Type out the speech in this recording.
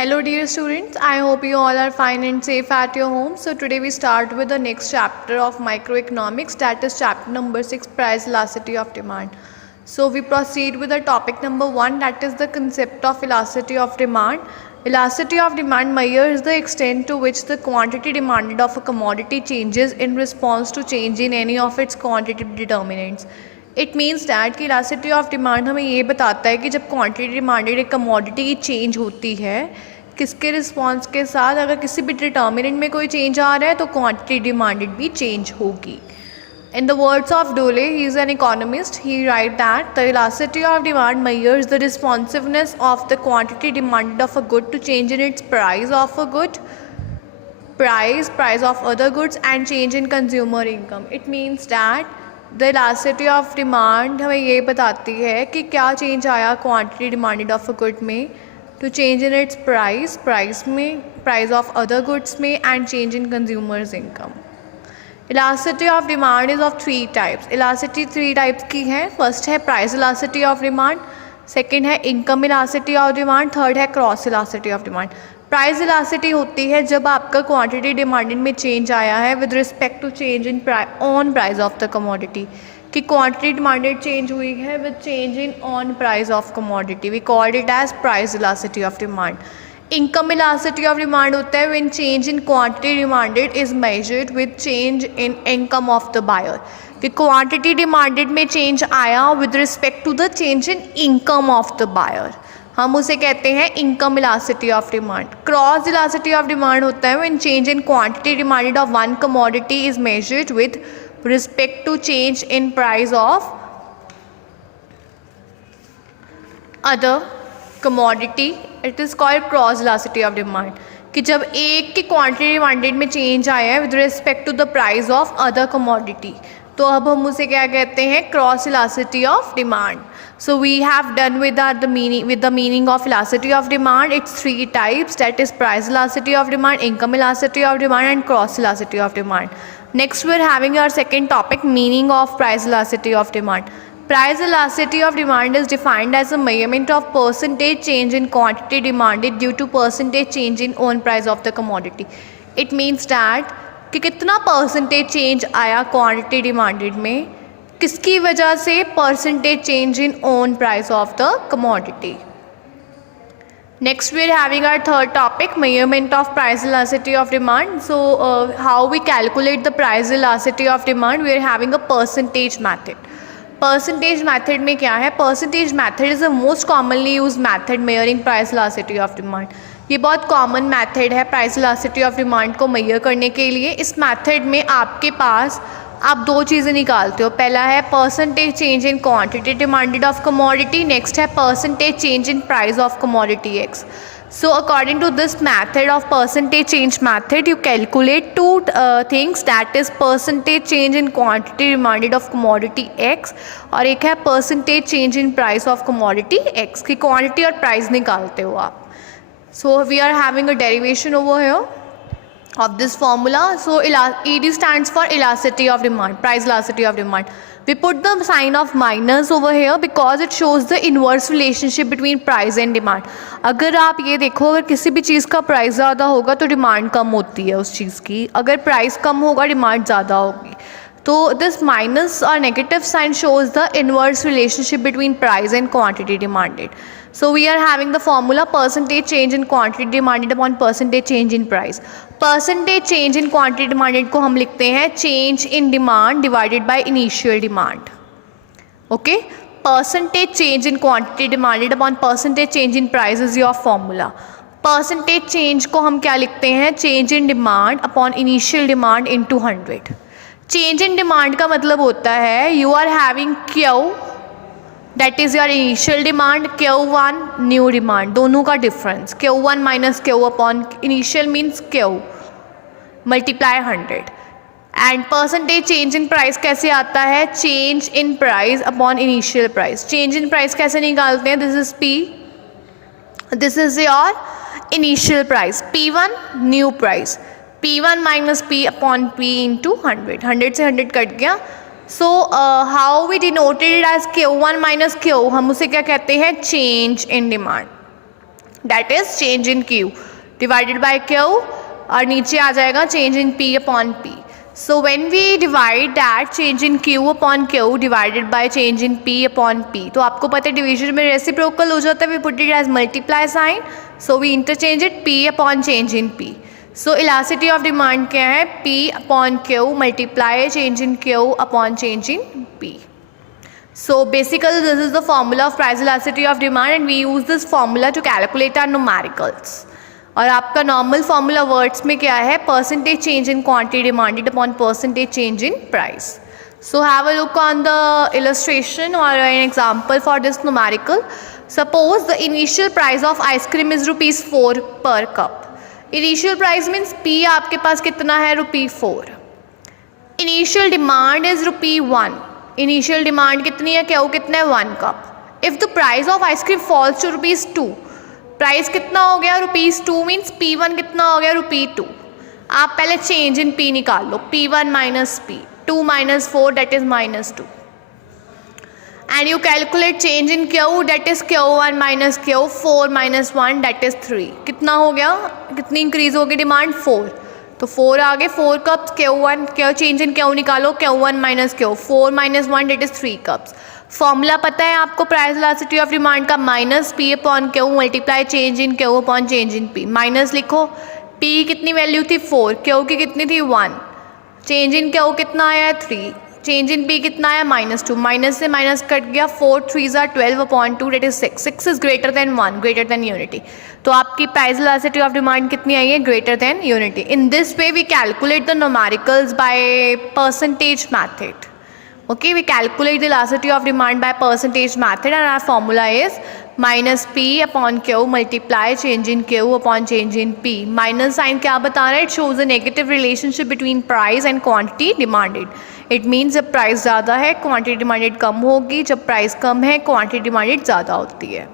Hello dear students, I hope you all are fine and safe at your home. So today we start with the next chapter of microeconomics, that is chapter number 6, price elasticity of demand. So we proceed with the topic number 1, that is the concept of elasticity of demand. Elasticity of demand measures the extent to which the quantity demanded of a commodity changes in response to change in any of its quantitative determinants. It means that कि elasticity of demand हमें ये बताता है कि जब quantity demanded एक commodity की change होती है किसके रिस्पॉन्स के साथ, अगर किसी भी डिटर्मिनेंट में कोई चेंज आ रहा है तो क्वांटिटी डिमांडेड भी चेंज होगी. In the words of Dole, he is an economist, he writes that the elasticity of demand measures the responsiveness of the quantity demanded of a good to change in its price of a good, price of other goods and change in consumer income. It means that the elasticity of demand हमें ये बताती है कि क्या change आया quantity demanded of a good में to change in its price में, price of other goods में and change in consumers income. Elasticity of demand is of 3 types. Elasticity 3 types की है. फर्स्ट है price elasticity of demand, second है income elasticity of demand, third है cross elasticity of demand. Price elasticity होती है जब आपका क्वांटिटी डिमांडेड में चेंज आया है with respect to change in own price of the commodity, कि क्वांटिटी डिमांडेड चेंज हुई है with change in own price of commodity. We called it as price elasticity of demand. Income elasticity of demand होता है when change in quantity demanded is measured with change in income of the buyer, कि quantity demanded में change आया with respect to the change in income of the buyer, हम उसे कहते हैं income elasticity of demand. Cross elasticity of demand होता है when change in quantity demanded of one commodity is measured with respect to change in price of other commodity. It is called cross elasticity of demand, कि जब एक की quantity demanded में change आया है with respect to the price of other commodity, तो अब हम उसे क्या कहते हैं, cross elasticity of demand. So we have done with the meaning of elasticity of demand. It's 3 types, that is price elasticity of demand, income elasticity of demand and cross elasticity of demand. Next we are having our second topic, meaning of price elasticity of demand. Price elasticity of demand is defined as a measurement of percentage change in quantity demanded due to percentage change in own price of the commodity. It means that कि कितना percentage change आया quantity demanded में, किसकी वजह से, percentage change in own price of the commodity. Next we are having our third topic, measurement of price elasticity of demand. So how we calculate the price elasticity of demand, we are having a percentage method. Percentage method में क्या है, percentage method is the most commonly use method measuring price elasticity of demand. ये बहुत common method है price elasticity of demand को major करने के लिए. इस मैथड में आपके पास आप 2 चीज़ें निकालते हो. पहला है percentage change in quantity demanded of commodity, next है percentage change in price of commodity X. So according to this method of percentage change method you calculate 2 things, that is percentage change in quantity demanded of commodity X और एक है percentage change in price of commodity X, की quantity और price निकालते हो आप. So we are having a derivation over here of this formula. So ED stands for elasticity of demand, price elasticity of demand. We put the sign of minus over here because it shows the inverse relationship between price and demand. अगर आप ये देखो, अगर किसी भी चीज़ का price ज़्यादा होगा तो डिमांड कम होती है उस चीज़ की, अगर प्राइस कम होगा डिमांड ज़्यादा होगी. तो दिस माइनस और negative sign shows the inverse relationship between price and quantity demanded. So we are having the formula percentage change in quantity demanded upon percentage change in price. Percentage change in quantity demanded को हम लिखते हैं change in demand divided by initial demand. Okay? Percentage change in quantity demanded upon percentage change in price is your formula. Percentage change को हम क्या लिखते हैं, change in demand upon initial demand into 100. Change in demand का मतलब होता है you are having Q, that is your initial demand, Q1 new demand, दोनों का difference Q1 minus Q upon initial means Q multiply 100. And percentage change in price कैसे आता है, change in price upon initial price. Change in price कैसे निकालते हैं, this is P, this is your initial price, P1 new price, P1 minus P upon P into 100. 100 से 100 कट गया. So how we denoted as Q1 minus Q, हम उसे क्या कहते हैं, change in demand. That is change in Q divided by Q, और नीचे आ जाएगा change in P upon P. So when we divide that change in Q upon Q divided by change in P upon P, तो आपको पता है division में reciprocal हो जाता है, we put it as multiply sign, so we interchange it P upon change in P. So elasticity of demand क्या है, P upon Q multiply change in Q upon change in P. So basically this is the formula of price elasticity of demand and we use this formula to calculate our numericals. और आपका normal formula words में क्या है, percentage change in quantity demanded upon percentage change in price. So have a look on the illustration और an example for this numerical. Suppose the initial price of ice cream is ₹4 per cup. Initial price means P आपके पास कितना है, ₹4. Initial demand is ₹1. Initial demand कितनी है, क्या वो कितना है, 1 cup. If the price of ice cream falls to ₹2, price कितना हो गया, ₹2 मीन्स P1 कितना हो गया, ₹2. आप पहले चेंज इन P निकाल लो, P1 minus P, 2 minus 4 that is -2, and you calculate change in Q that is Q1 minus Q, 4 minus 1 that is 3. कितना हो गया, कितनी इंक्रीज होगी डिमांड, 4. तो 4 आगे, 4 cups, Q1 change in Q निकालो, Q1 minus Q, 4 minus 1 that is 3 cups. Formula पता है आपको प्राइस इलास्टिसिटी ऑफ डिमांड का, minus P upon Q multiply change in Q upon change in P. Minus लिखो, P कितनी value थी 4, Q की कितनी थी 1, चेंज इन Q कितना आया 3, चेंज इन P कितना आया -2, माइनस से माइनस कट गया, 4 3 12 upon 2 that is 6. 6 is greater than 1, greater than unity. तो आपकी प्राइस इलास्टिसिटी ऑफ डिमांड कितनी आई है, greater than unity. In this way we calculate the numericals by percentage method. Okay, we calculate the elasticity of demand by percentage method and our formula is minus P upon Q multiply change in Q upon change in P. Minus sign क्या बता रहा है, it shows a negative relationship between price and quantity demanded. It means जब price ज़्यादा है quantity demanded कम होगी, जब price कम है quantity demanded ज़्यादा होती है.